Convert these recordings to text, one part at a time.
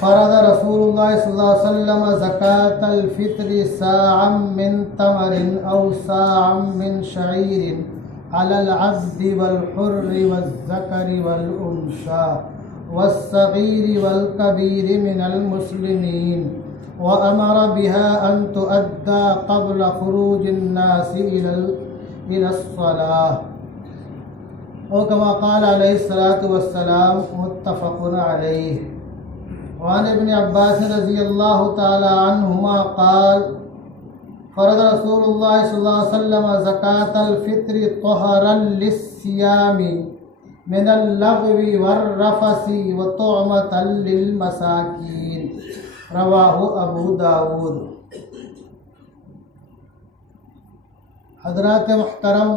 फ़रद रसूलुल्लाह सल्लल्लाहु अलैहि वसल्लम ज़कातल फ़ित्री साअम मिन तमरिन औ साअम मिन शईरिन अलल अब्दि वल हुर्रि वज़्ज़करि वल उन्सा वस्सगीरि वल कबीरि मिनल मुस्लिमीन व अमर बिहा अन तुअद्दा क़ब्ल ख़ुरूजिन नासि इलस्सलाह ओ कमा क़ाल अलैहिस्सलातु वस्सलाम मुत्तफ़क़ुन अलैहि। वान इब्न अब्बास रज़ियल्लाहु तआला अन्हुमा क़ाल फ़रद रसूलुल्लाह सल्लल्लाहु अलैहि वसल्लम ज़कातल फ़ित्री तहरन लिस्सियामी मिनल लग़वी वर्रफ़सी व तुअमतल लिल मसाकीन। रवाहु अबू दाऊद। हज़रात मुहतरम,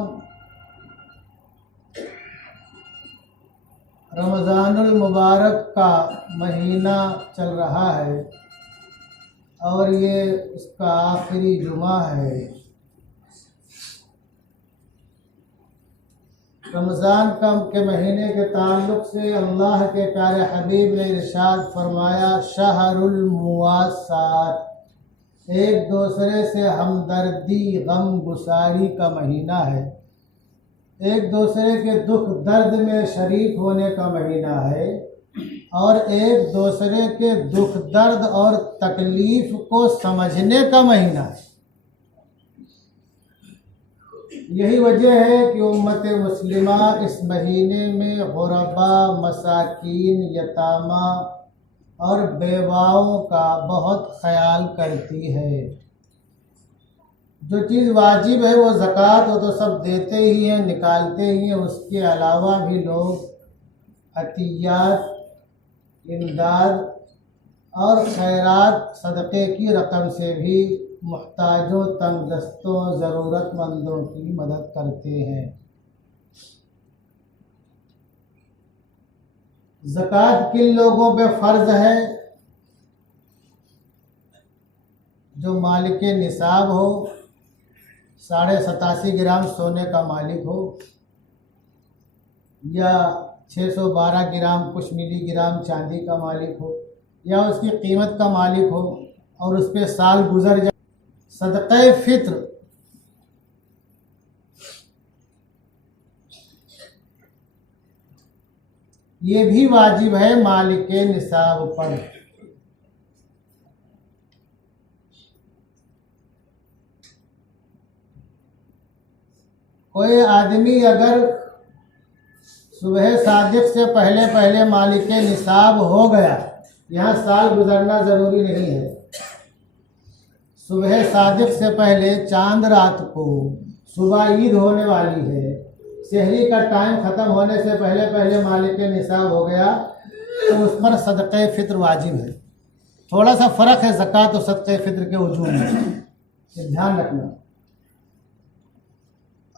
रमज़ानुल मुबारक का महीना चल रहा है और ये उसका आखिरी जुमा है। रमज़ान के महीने के ताल्लुक़ से अल्लाह के प्यारे हबीब ने इरशाद फरमाया, शहरुल मुवासात, एक दूसरे से हमदर्दी गम गुसारी का महीना है, एक दूसरे के दुख दर्द में शरीक होने का महीना है और एक दूसरे के दुख दर्द और तकलीफ़ को समझने का महीना है। यही वजह है कि उम्मत मुस्लिमा इस महीने में गुरबा, मसाकीन, यतामा और बेवाओं का बहुत ख्याल करती है। जो चीज़ वाजिब है वो ज़कात, वो तो सब देते ही हैं, निकालते ही हैं। उसके अलावा भी लोग अतियात, इमदाद और खैरात, सदक़े की रकम से भी मुहताजों, तंगदस्तों, ज़रूरतमंदों की मदद करते हैं। ज़कात किन लोगों पे फ़र्ज़ है? जो मालिक निसाब हो, 87.5 ग्राम सोने का मालिक हो या 612 ग्राम कुछ मिलीग्राम चांदी का मालिक हो या उसकी कीमत का मालिक हो और उस पर साल गुजर जाए। सदक़े फ़ित्र ये भी वाजिब है मालिक निसाब पर। कोई आदमी अगर सुबह सादिक से पहले पहले मालिक निसाब हो गया, यहाँ साल गुजरना ज़रूरी नहीं है। सुबह सादिक से पहले चांद रात को सुबह ईद होने वाली है, शहरी का टाइम ख़त्म होने से पहले पहले मालिक निसाब हो गया तो उस पर सदक़े फ़ित्र वाजिब है। थोड़ा सा फ़र्क है ज़कात और सदक़े फ़ित्र के वजूद में, ये ध्यान रखना।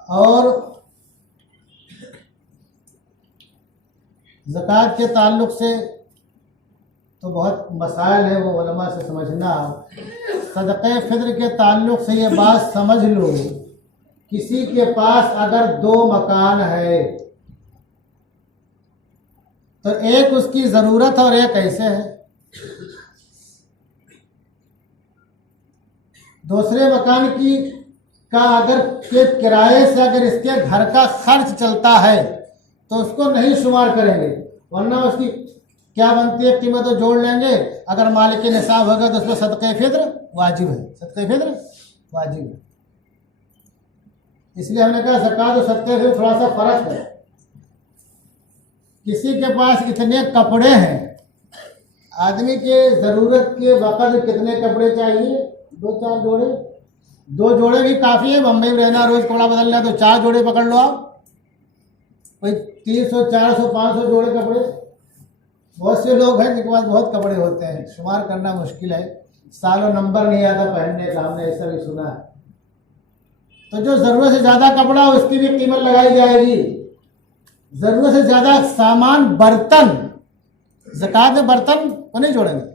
और ज़कात के ताल्लुक़ से तो बहुत मसाइल है, वो उलमा से समझना। सदक़े फ़ित्र के ताल्लुक़ से ये बात समझ लो, किसी के पास अगर 2 मकान है तो एक उसकी ज़रूरत और एक ऐसे है। दूसरे मकान का अगर के किराए से अगर इसके घर का खर्च चलता है तो उसको नहीं शुमार करेंगे, वरना उसकी क्या बनती है कीमत तो जोड़ लेंगे। अगर मालिक निसाब होगा तो उसमें सदक़े फ़ित्र वाजिब है, सदक़े फ़ित्र वाजिब है। इसलिए हमने कहा ज़कात और सदक़े फ़ित्र थोड़ा सा फ़र्क है। किसी के पास इतने कपड़े हैं, आदमी के ज़रूरत के वक़्त कितने कपड़े चाहिए? 2-4 जोड़े, 2 जोड़े भी काफ़ी है। बम्बई में रहना, रोज़ कपड़ा बदलना, तो 4 जोड़े पकड़ लो आप। कोई 300, 400, 500 जोड़े कपड़े। बहुत से लोग हैं जिनके पास बहुत कपड़े होते हैं, शुमार करना मुश्किल है, सालों नंबर नहीं आता पहनने का, हमने ऐसा भी सुना है। तो जो ज़रूरत से ज़्यादा कपड़ा उसकी भी कीमत लगाई जाएगी। ज़रूरत से ज़्यादा सामान, बर्तन, ज़कात में बर्तन को नहीं जोड़ेंगे,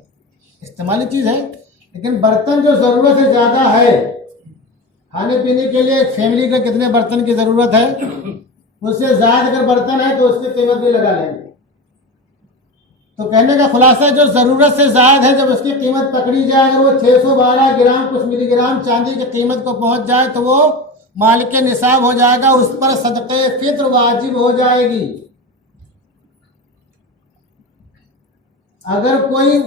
इस्तेमाली चीज़ है, लेकिन बर्तन जो ज़रूरत से ज़्यादा है, खाने पीने के लिए फैमिली के कितने बर्तन की ज़रूरत है, उससे ज़्यादा अगर बर्तन है तो उसकी कीमत भी लगा लेंगे। तो कहने का खुलासा जो ज़रूरत से ज़्यादा है, जब उसकी कीमत पकड़ी जाए, अगर वो 612 ग्राम कुछ मिलीग्राम चांदी की कीमत को पहुंच जाए तो वो मालिक निसाब हो जाएगा, उस पर सदक़े फित्र वाजिब हो जाएगी। अगर कोई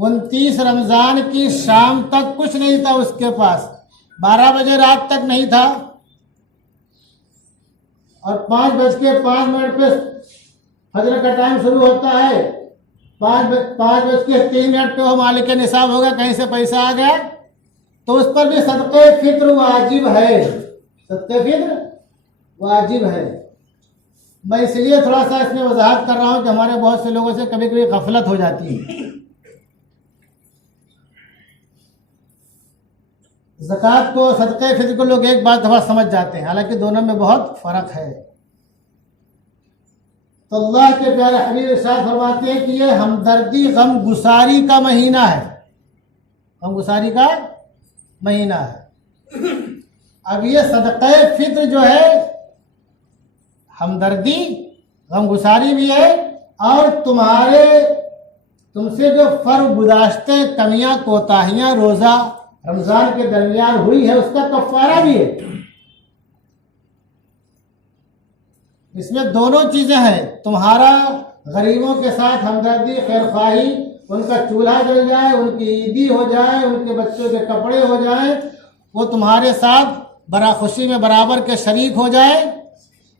29 रमज़ान की शाम तक कुछ नहीं था, उसके पास 12 बजे रात तक नहीं था और 5:05 पे फजर का टाइम शुरू होता है, 5:03 पे वो मालिक निसाब होगा, कहीं से पैसा आ गया तो उस पर भी सदक़े फित्र वाजिब है, सदक़े फित्र वाजिब है। मैं इसलिए थोड़ा सा इसमें वजाहत कर रहा हूं कि हमारे बहुत से लोगों से कभी कभी गफलत हो जाती है। ज़कात को, सदक़े फित्र को लोग एक बात दफा समझ जाते हैं, हालांकि दोनों में बहुत फर्क है। तो अल्लाह के प्यारे हबीब इरशाद फरमाते हैं कि ये हमदर्दी गम गुसारी का महीना है, गम गुसारी का महीना है। अब ये सदक़े फित्र जो है हमदर्दी गम गुसारी भी है, और तुमसे जो फर्क गुज़ाश्ते कमियां कोताहियां रोज़ा रमज़ान के दरमियान हुई है उसका कफ़ारा भी है। इसमें दोनों चीज़ें हैं, तुम्हारा गरीबों के साथ हमदर्दी खैरख्वाही, उनका चूल्हा जल जाए, उनकी ईदी हो जाए, उनके बच्चों के कपड़े हो जाए, वो तुम्हारे साथ बड़ा खुशी में बराबर के शरीक हो जाए,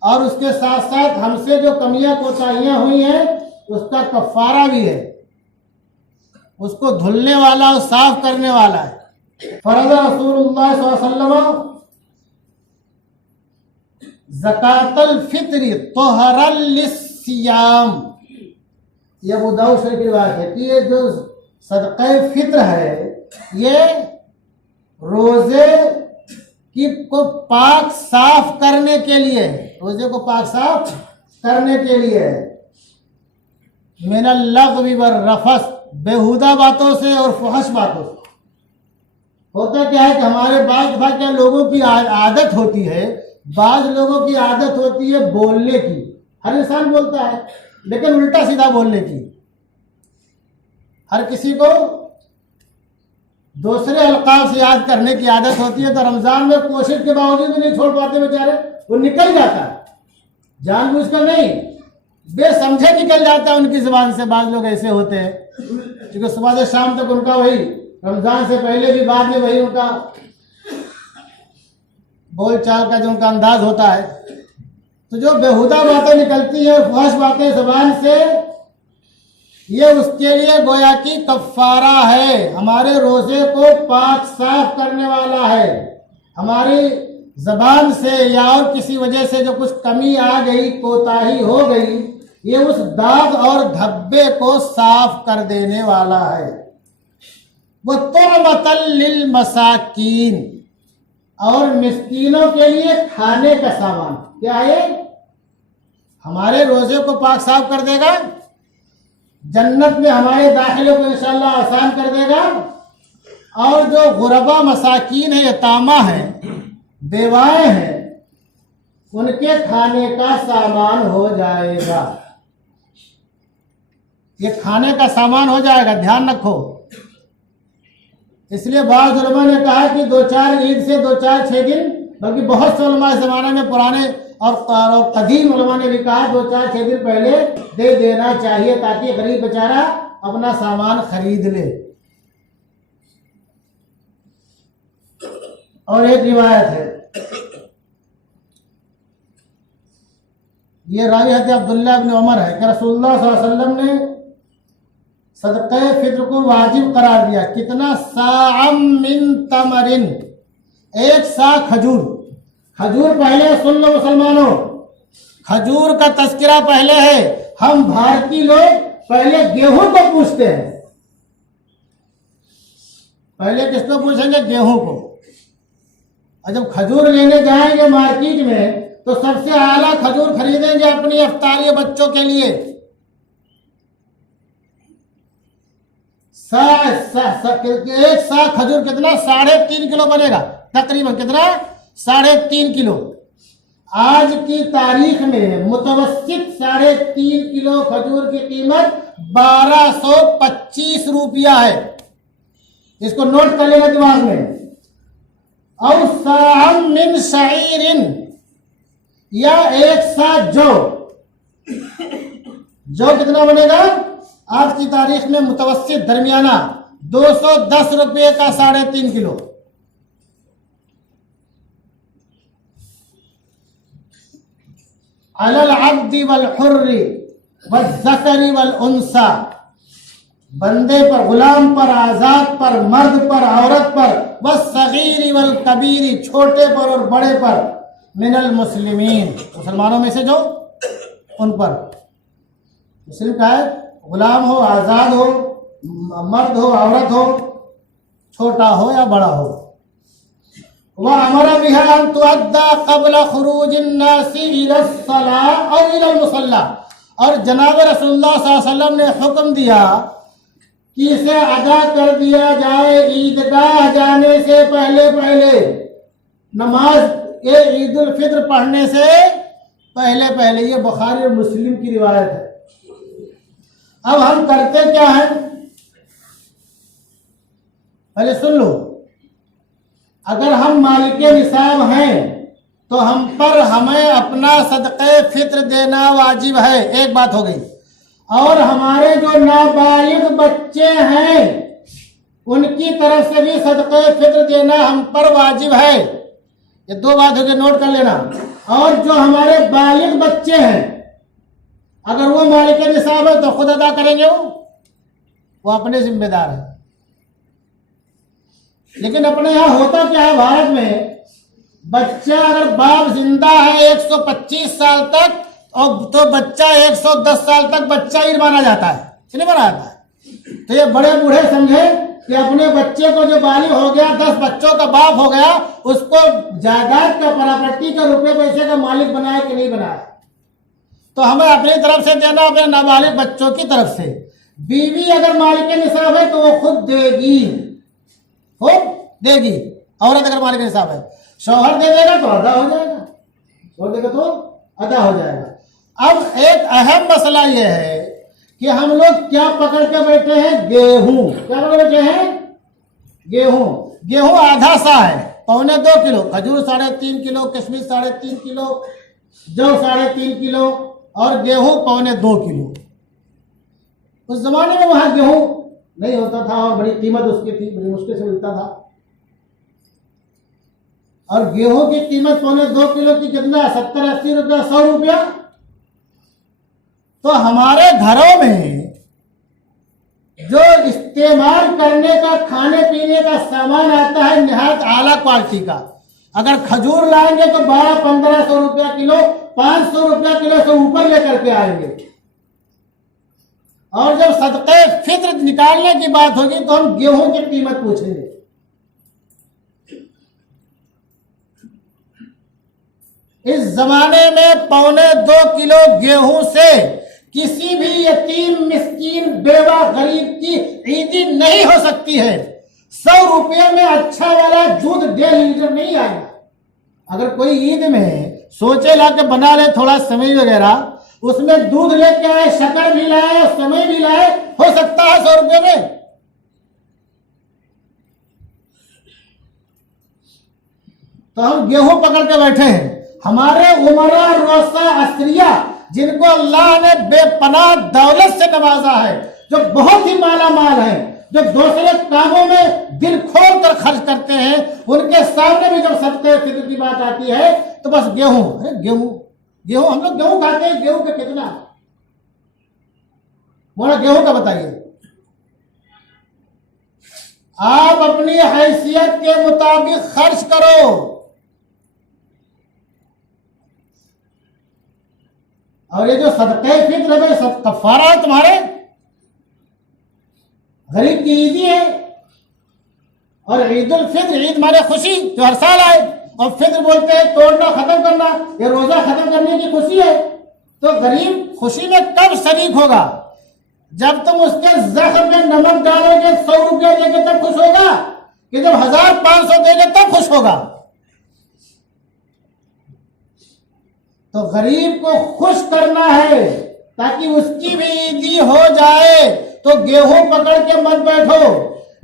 और उसके साथ साथ हमसे जो कमियां कोताहियां हुई हैं उसका कफ़ारा भी है, उसको धुलने वाला और साफ करने वाला है। फरज़ रसूलुल्लाह सल्लल्लाहु अलैहि वसल्लम ज़कातुल फित्री तोहरल लिस्सियाम, ये अबू दाऊद शरीफ की बात है कि ये जो सदक़े फित्र है ये रोज़े को पाक साफ करने के लिए, रोजे को पाक साफ करने के लिए, मिनल लग़्वी वर रफ़स, बेहुदा बातों से और फहश बातों से। होता क्या है कि हमारे बाज़ क्या लोगों की आदत होती है, बाज़ लोगों की आदत होती है बोलने की, हर इंसान बोलता है लेकिन उल्टा सीधा बोलने की। हर किसी को दूसरे अलकाब से याद करने की आदत होती है, तो रमजान में कोशिश के बावजूद भी नहीं छोड़ पाते बेचारे, वो निकल जाता है, जानबूझकर नहीं, बेसमझे निकल जाता है उनकी जुबान से। बाज लोग ऐसे होते हैं क्योंकि सुबह से शाम तक उनका वही, रमजान से पहले भी बाद में वही उनका बोल चाल का जो उनका अंदाज होता है। तो जो बेहुदा बातें निकलती हैं, फहश बातें जुबान से, ये उसके लिए गोया की कफ़ारा है, हमारे रोजे को पाक साफ करने वाला है। हमारी जबान से या और किसी वजह से जो कुछ कमी आ गई, कोताही हो गई, ये उस दाग और धब्बे को साफ कर देने वाला है। वो तुअमतल लिल मसाकीन, और मिस्कीनों के लिए खाने का सामान। क्या है? हमारे रोजे को पाक साफ कर देगा, जन्नत में हमारे दाखिले को इंशाअल्लाह आसान कर देगा, और जो गुरबा मसाकीन है, यतामा है, बेवाएं हैं, उनके खाने का सामान हो जाएगा। ये खाने का सामान हो जाएगा, ध्यान रखो। इसलिए बाज़ उलमा ने कहा कि 2-4 ईद से 2-4-6 दिन, बल्कि बहुत से उलमा इस ज़माने में पुराने और कदीम उलमा ने भी कहा 2-4-6 दिन पहले दे देना चाहिए, ताकि गरीब बेचारा अपना सामान खरीद ले। और एक रिवायत है, ये रावी हज़रत अब्दुल्लाह इब्न उमर है कि रसूलुल्लाह सल्लल्लाहु अलैहि वसल्लम ने सदक़े फित्र को वाजिब करार दिया। कितना? साअम मिन तमरिन, 1 सा खजूर। खजूर पहले सुन लो मुसलमानों, खजूर का तस्करा पहले है। हम भारतीय लोग पहले गेहूं को पूछते हैं, पहले किसको पूछेंगे? गेहूं को। और जब खजूर लेने जाएंगे मार्केट में तो सबसे आला खजूर खरीदेंगे अपनी इफ्तारी बच्चों के लिए। एक सा खजूर कितना? 3.5 किलो बनेगा तकरीबन। कितना? 3.5 किलो। आज की तारीख में मुतवस्सित 3.5 किलो खजूर की कीमत 1225 रुपया है। इसको नोट कर लेना दिमाग में। और साहम मिन शईरिन, या 1 सा जौ, जौ कितना बनेगा आज की तारीख में मुतवस्सित दरमियाना 210 रुपये का 3.5 किलो। अलल अब्दी वल हुर्री वल ज़करी वल उन्सा, बंदे पर, गुलाम पर, आजाद पर, मर्द पर, औरत पर, वस सगीरी वल कबीरी, छोटे पर और बड़े पर, मिनल मुस्लिमीन, मुसलमानों में से जो उन पर। मुस्लिम का है गुलाम हो, आजाद हो, मर्द हो, औरत हो, छोटा हो या बड़ा हो। वह अमरा बिहा अन तुअद्दा क़ब्ल खुरूजिन नासी इला सलाह और इला मुसल्ला, और जनाब रसूलुल्लाह सल्लल्लाहु अलैहि वसल्लम ने हुक्म दिया कि इसे अदा कर दिया जाए ईदगाह जाने से पहले पहले, नमाज ये ईद उल फित्र पढ़ने से पहले पहले। ये बुखारी और मुस्लिम की रिवायत है। अब हम करते क्या हैं, पहले सुन लो। अगर हम मालिके निसाब हैं तो हम पर हमें अपना सदक़े फित्र देना वाजिब है, एक बात हो गई। और हमारे जो नाबालिग बच्चे हैं उनकी तरफ से भी सदक़े फित्र देना हम पर वाजिब है। ये 2 बात हो गई, नोट कर लेना। और जो हमारे बालिग बच्चे हैं अगर वो मालिक निसाब है तो खुद अदा करेंगे, वो अपने जिम्मेदार है। लेकिन अपने यहाँ होता क्या है, भारत में बच्चा अगर बाप जिंदा है 125 साल तक, और तो बच्चा 110 साल तक बच्चा ही माना जाता है, नहीं माना जाता है। तो ये बड़े बूढ़े समझे कि अपने बच्चे को जो बालिग हो गया, 10 बच्चों का बाप हो गया, उसको जायदाद का, प्रॉपर्टी का, रुपए पैसे का मालिक बनाए कि नहीं बनाए। तो हमें अपनी तरफ से देना, अपने नाबालिग बच्चों की तरफ से। बीवी अगर मालिक निसाब है तो वो खुद देगी, खुद देगी। औरत अगर मालिक निसाब है, शौहर दे देगा तो अदा हो जाएगा, शौहर देगा तो अदा हो जाएगा। अब एक अहम मसला यह है कि हम लोग क्या पकड़ के बैठे हैं, गेहूं। क्या पकड़ बैठे हैं, गेहूं। गेहूं आधा सा है, 1.25 किलो, खजूर 3.5 किलो, किशमिश 3.5 किलो, जौ 3.5 किलो, और गेहूं 1.25 किलो। उस जमाने में वहां गेहूं नहीं होता था और बड़ी कीमत उसकी थी, बड़ी मुश्किल से मिलता था। और गेहूं की कीमत 1.25 किलो की कितना, 70-80 रुपया, 100 रुपया। तो हमारे घरों में जो इस्तेमाल करने का, खाने पीने का सामान आता है निहायत आला क्वालिटी का, अगर खजूर लाएंगे तो 1200-1500 रुपया किलो, 500 रुपया किलो से ऊपर लेकर के आएंगे। और जब सदक़े फित्र निकालने की बात होगी तो हम गेहूं की कीमत पूछेंगे। इस जमाने में 1.25 किलो गेहूं से किसी भी यतीम, मिस्कीन, बेवा, गरीब की ईदी नहीं हो सकती है। 100 रुपये में अच्छा वाला दूध 1.5 लीटर नहीं आएगा। अगर कोई ईद में सोचे ला के बना ले थोड़ा समय वगैरह, उसमें दूध लेके आए, शक्कर भी लाए, समय भी लाए, हो सकता है 100 रुपये में। तो हम गेहूं पकड़ के बैठे हैं। हमारे उमरा, रोसा, असरिया, जिनको अल्लाह ने बेपनाह दौलत से नवाजा है, जो बहुत ही माला माल है, जो दूसरे कामों में दिल खोल कर खर्च करते हैं, उनके सामने भी जब सदक़े फित्र की बात आती है तो बस गेहूं, गेहूं, गेहूं। हम लोग गेहूं खाते हैं, गेहूं का कितना, बोला गेहूं का बताइए। आप अपनी हैसियत के मुताबिक खर्च करो। और ये जो सदक़े फित्र है, सब कफ़ारा है तुम्हारे, गरीब की ईदी है। और ईद उल फित्र, ईद माने खुशी जो हर साल आए, और फित्र बोलते हैं तोड़ना, खत्म करना, ये रोजा खत्म करने की खुशी है। तो गरीब खुशी में कब शरीक होगा, जब तुम उसके जख्म में नमक डालोगे, 100 रुपया देंगे तब खुश होगा, कि जब 1500 देंगे तब खुश होगा। तो गरीब को खुश करना है ताकि उसकी भी ईदी हो जाए। तो गेहूं पकड़ के मत बैठो।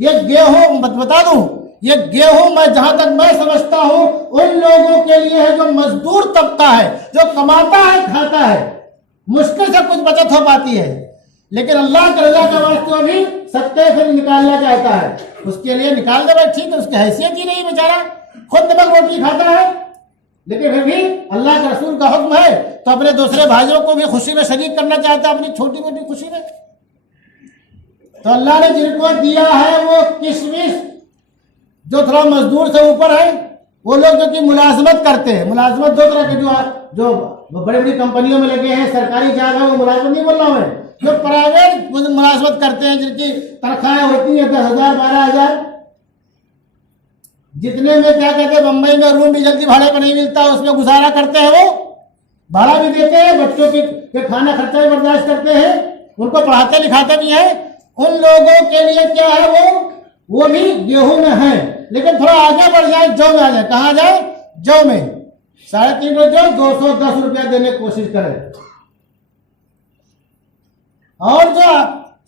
ये गेहूं बता दूं, ये गेहूं मैं जहां तक मैं समझता हूं उन लोगों के लिए है जो मजदूर तबका है, जो कमाता है खाता है, मुश्किल से कुछ बचत हो पाती है, लेकिन अल्लाह के रजा के वास्ते भी सत्ते फिर निकालना चाहता है, उसके लिए निकाल दे भाई, ठीक है, उसकी हैसियत ही नहीं बेचारा, खुद नमक रोटी खाता है, लेकिन फिर भी अल्लाह के रसूल का हुक्म है तो अपने दूसरे भाइयों को भी खुशी में शरीक करना चाहता है, अपनी छोटी मोटी खुशी में। तो अल्लाह ने जिनको दिया है वो किशमिश, जो थोड़ा मजदूर से ऊपर है, वो लोग जो कि मुलाजमत करते हैं, मुलाजमत दो तरह के, जो बड़ी बड़ी कंपनियों में लगे हैं, सरकारी जॉब है, वो मुलाजमत नहीं बोल रहा हूं मैं, जो प्राइवेट मुलाजमत करते हैं, जिनकी तनख्वाहें होती है 10,000 12,000, जितने में क्या कहते हैं बंबई में रूम भी जल्दी भाड़े पर नहीं मिलता, उसमें गुजारा करते हैं, वो भाड़ा भी देते हैं, बच्चों के खाना खर्चा भी बर्दाश्त करते हैं, उनको पढ़ाते लिखाते भी हैं। उन लोगों के लिए क्या है, वो भी गेहूं में है, लेकिन थोड़ा आगे बढ़ जाए, जौ में आ जाए। कहाँ जाए? जौ में 3.5 जौ 210 रुपया देने की कोशिश करें। और जो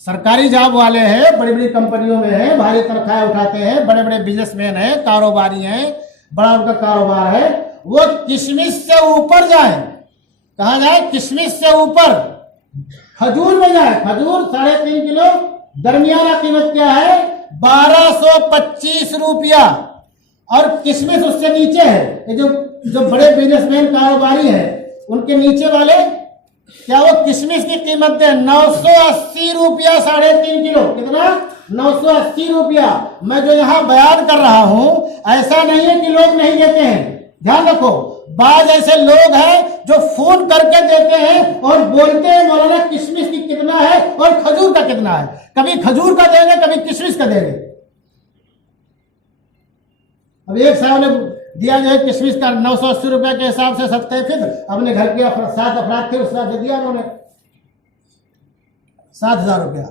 सरकारी जॉब वाले हैं, बड़ी बड़ी कंपनियों में हैं, भारी तनख्वाहें उठाते हैं, बड़े बड़े बिजनेसमैन हैं, कारोबारी हैं, बड़ा उनका कारोबार है, वो किशमिश से ऊपर जाए। कहाँ जाए? किशमिश से ऊपर खजूर में जाए। खजूर 3.5 किलो, दरमियाना कीमत क्या है? 1225 रुपया। और किशमिश उससे नीचे है, ये जो बड़े बिजनेसमैन कारोबारी हैं, उनके नीचे वाले क्या वो किशमिश की कीमत है 980 रुपया 3.5 किलो। कितना? 980 रुपया। मैं जो यहाँ बयान कर रहा हूं, ऐसा नहीं है कि लोग नहीं देते हैं, ध्यान रखो, बाज ऐसे लोग हैं जो फोन करके देते हैं और बोलते हैं मौलाना किशमिश की कितना है और खजूर का कितना है। कभी खजूर का देंगे, कभी किशमिश का देंगे। अब एक साहब ने दिया जो है किशमिश का 980 रुपए के हिसाब से सत्ते फिर अपने घर के 7 अफराद थे, उस हिसाब से दिया उन्होंने 7,000 रुपया।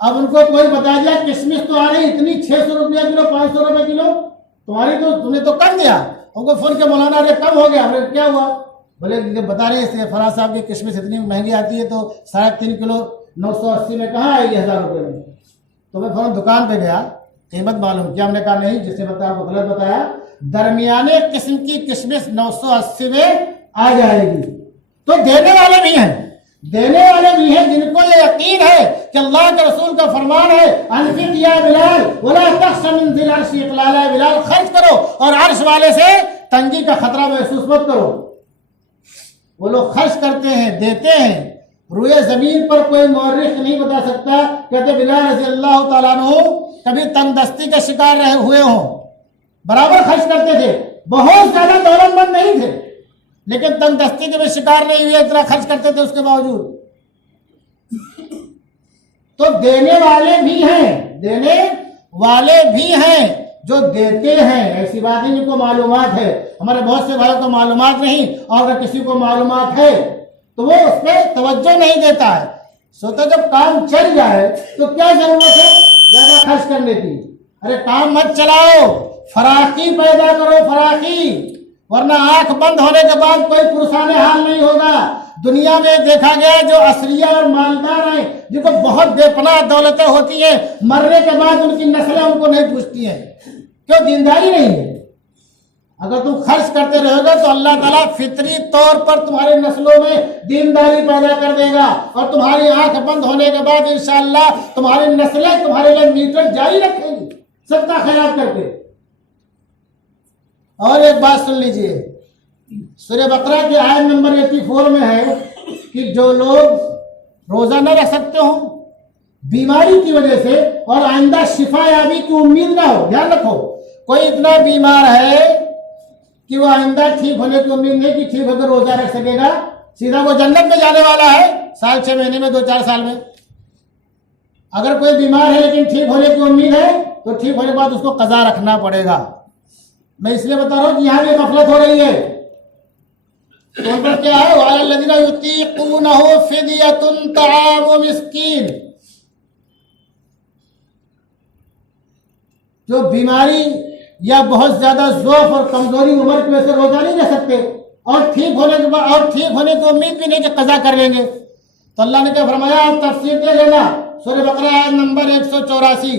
अब उनको कोई बता दिया किशमिश तो आ रही इतनी 600 रुपया किलो, 500 रुपए किलो, तुम्हारी तो तुमने तो कम दिया। उनको फोन के मौलाना अरे कम हो गया। बोले क्या हुआ? बोले बता रहे थे फराज साहब की किशमिश इतनी महंगी आती है, तो 3.5 किलो 980 में कहाँ आएगी 1,000 रुपये में। तो मैं फौरन दुकान पे गया, कीमत मालूम किया, हमने कहा नहीं, जिसने बताया वो गलत बताया, दरमियाने किस्म की किशमिश 980 में आ जाएगी। तो देने वाले भी हैं, देने वाले भी हैं जिनको ये यकीन है कि अल्लाह के रसूल का फरमान है, अनफिक या बिलाल वला तख्श मिन ज़िल अर्श इक़लाला, बिलाल खर्च करो और अर्श वाले से तंगी का खतरा महसूस मत करो। वो लोग खर्च करते हैं, देते हैं। रुए जमीन पर कोई मौरिख नहीं बता सकता, कहते बिलाल रज़ी अल्लाह तआला अन्हु कभी तंगदस्ती के शिकार रहे हुए हों, बराबर खर्च करते थे, बहुत ज्यादा दौलतमंद नहीं थे, लेकिन तंगदस्ती के भी शिकार नहीं हुए, इतना खर्च करते थे उसके बावजूद। तो देने वाले भी हैं, देने वाले भी हैं जो देते हैं, ऐसी बात नहीं जिनको मालूमात है। हमारे बहुत से भाइयों को मालूमात नहीं, और अगर किसी को मालूमात है तो वो उस पर तवज्जो नहीं देता है। सोचो जब काम चल जाए तो क्या जरूरत है ज्यादा खर्च करने की? अरे काम मत चलाओ, फराकी पैदा करो, फराकी, वरना आंख बंद होने के बाद कोई पुरसाने हाल नहीं होगा। दुनिया में देखा गया जो असरिया और मालदार हैं, जिनको बहुत बेपनाह दौलतें होती हैं, मरने के बाद उनकी नस्लें उनको नहीं पूछती हैं, क्यों? दीनदारी नहीं है। अगर तुम खर्च करते रहोगे तो अल्लाह ताला फितरी तौर पर तुम्हारी नस्लों में दीनदारी पैदा कर देगा, और तुम्हारी आंख बंद होने के बाद इंशाअल्लाह तुम्हारी नस्लें तुम्हारे लिए मीटर जारी रखेंगी सबका खैरात करके। और एक बात सुन लीजिए, सूरह बकरा के आयत नंबर 84 में है कि जो लोग रोजा न रख सकते हो बीमारी की वजह से और आइंदा शिफा याबी की उम्मीद ना हो, ध्यान रखो, कोई इतना बीमार है कि वो आइंदा ठीक होने की उम्मीद नहीं कि ठीक होकर रोजा रख सकेगा, सीधा वो जन्नत में जाने वाला है साल 6 महीने में, 2-4 साल में। अगर कोई बीमार है लेकिन ठीक होने की उम्मीद है तो ठीक होने के बाद उसको कज़ा रखना पड़ेगा। मैं इसलिए बता रहा हूं कि यहां भी गफलत हो रही है। तो उन पर क्या है, वालल्लज़ीना युतीक़ूनहु फ़िदयतुन तआमु मिस्कीन, जो बीमारी या बहुत ज्यादा ज़ौफ़ और कमजोरी उम्र की वजह से रोजा नहीं रख सकते और ठीक होने के बाद और ठीक होने की उम्मीद भी नहीं कि कज़ा कर लेंगे। तो अल्लाह ने क्या फरमाया, आप तफसीर दे लेना, सूरह बकरा आयत नंबर 184।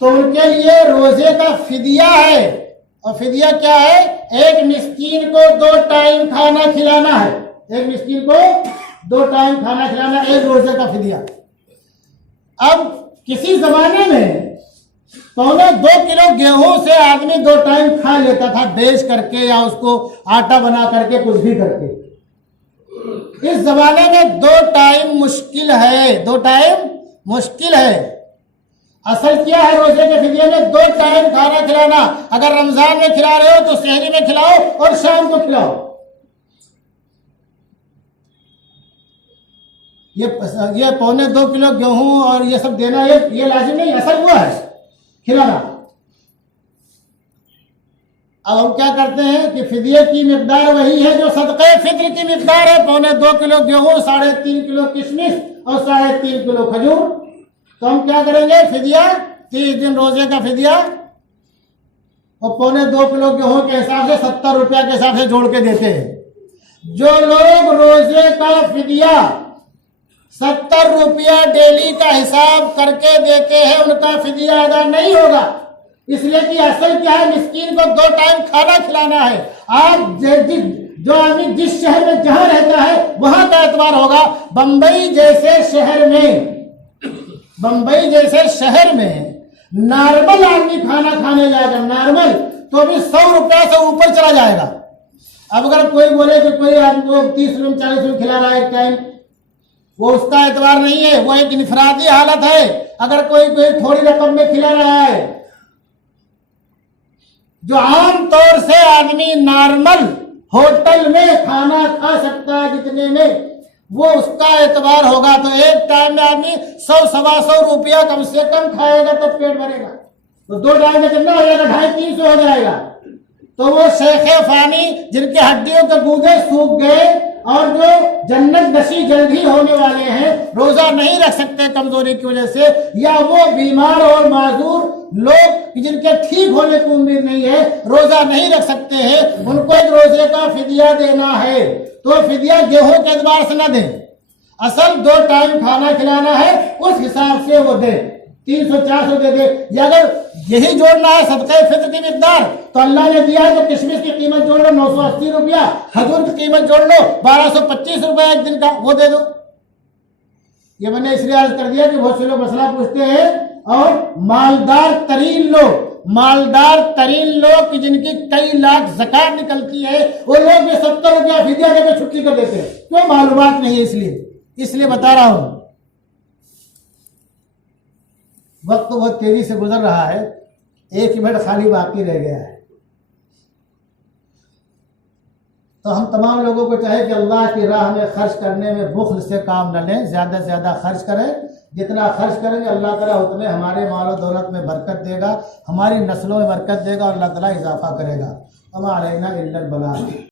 तो उनके लिए रोजे का फिदिया है। और फिदिया क्या है? एक मिस्कीन को 2 टाइम खाना खिलाना है। एक मिस्कीन को 2 टाइम खाना खिलाना, एक रोजे का फिदिया। अब किसी जमाने में 2.25 किलो गेहूं से आदमी 2 टाइम खा लेता था, बेच करके या उसको आटा बना करके, कुछ भी करके। इस जमाने में 2 टाइम मुश्किल है, 2 टाइम मुश्किल है। असल क्या है रोजे के फिदिये में? 2 टाइम खाना खिलाना। अगर रमजान में खिला रहे हो तो सहरी में खिलाओ और शाम को खिलाओ। ये 2.25 किलो गेहूं और ये सब देना, ये लाजिम नहीं, असल हुआ है खिलाना। अब हम क्या करते हैं कि फिदिये की मिकदार वही है जो सदक़े फित्र की मिकदार है, 2.25 किलो गेहूं, 3.5 किलो किशमिश और 3.5 किलो खजूर। तो हम क्या करेंगे? फिदिया 30 दिन रोजे का फिदिया और 2.25 किलो गेहूं के हिसाब से 70 रुपया के हिसाब से जोड़ के देते हैं। जो लोग रोजे का फिदिया 70 रुपया डेली का हिसाब करके देते हैं, उनका फिदिया अदा नहीं होगा। इसलिए कि असल क्या है? मिस्कीन को 2 टाइम खाना खिलाना है। आज जो आदमी जिस शहर में जहां रहता है वहां का एतबार होगा। बंबई जैसे शहर में नॉर्मल आदमी खाना खाने जाएगा, नॉर्मल, तो भी 100 रुपया से ऊपर चला जाएगा। अब अगर कोई बोले कि कोई आदमी को 30 रुपये 40 रुपये खिला रहा है एक टाइम, वो उसका एतबार नहीं है, वो एक इनफरादी हालत है। अगर कोई थोड़ी रकम में खिला रहा है, जो आम तौर से आदमी नॉर्मल होटल में खाना खा सकता है जितने में, वो उसका एतबार होगा। तो एक टाइम में आदमी 100-125 रुपया कम से कम खाएगा तब पेट भरेगा। तो 2 टाइम में कितना हो जाएगा? 250-300 हो जाएगा। तो वो शेखे फानी जिनके हड्डियों के गूदे सूख गए और जो जन्नत नशी जल्द ही होने वाले हैं, रोजा नहीं रख सकते कमजोरी की वजह से, या वो बीमार और माजूर लोग जिनके ठीक होने की उम्मीद नहीं है, रोजा नहीं रख सकते हैं, उनको एक रोजे का फिदिया देना है। तो फिदिया गेहूं के एतबार से ना दें, असल 2 टाइम खाना खिलाना है, उस हिसाब से वो दे। 300-400 दे दे। या अगर यही जोड़ना है सदक़े फित्र की मिकदार, तो अल्लाह ने दिया है तो किशमिश की कीमत जोड़ लो 980 रुपया, खजूर की कीमत जोड़ लो 1225 रुपया एक दिन का, वो दे दो। ये मैंने इसलिए अर्ज कर दिया कि बहुत से लोग मसला पूछते हैं। और मालदार तरीन लोग की जिनकी कई लाख ज़कात निकलती है, वो लोग भी 70 रुपया फिदिया देकर छुट्टी कर देते हैं। क्यों? मालूमात नहीं है, इसलिए बता रहा हूं। वक्त तो बहुत तेजी से गुजर रहा है, 1 मिनट खाली बाकी रह गया है। तो हम तमाम लोगों को चाहे कि अल्लाह की राह में खर्च करने में बुख्ल से काम न लें, ज़्यादा से ज़्यादा खर्च करें। जितना खर्च करेंगे अल्लाह ताला उतने हमारे माल और दौलत में बरकत देगा, हमारी नस्लों में बरकत देगा और अल्लाह ताला इजाफा करेगा। अमा अलैना इल्लल बलाग।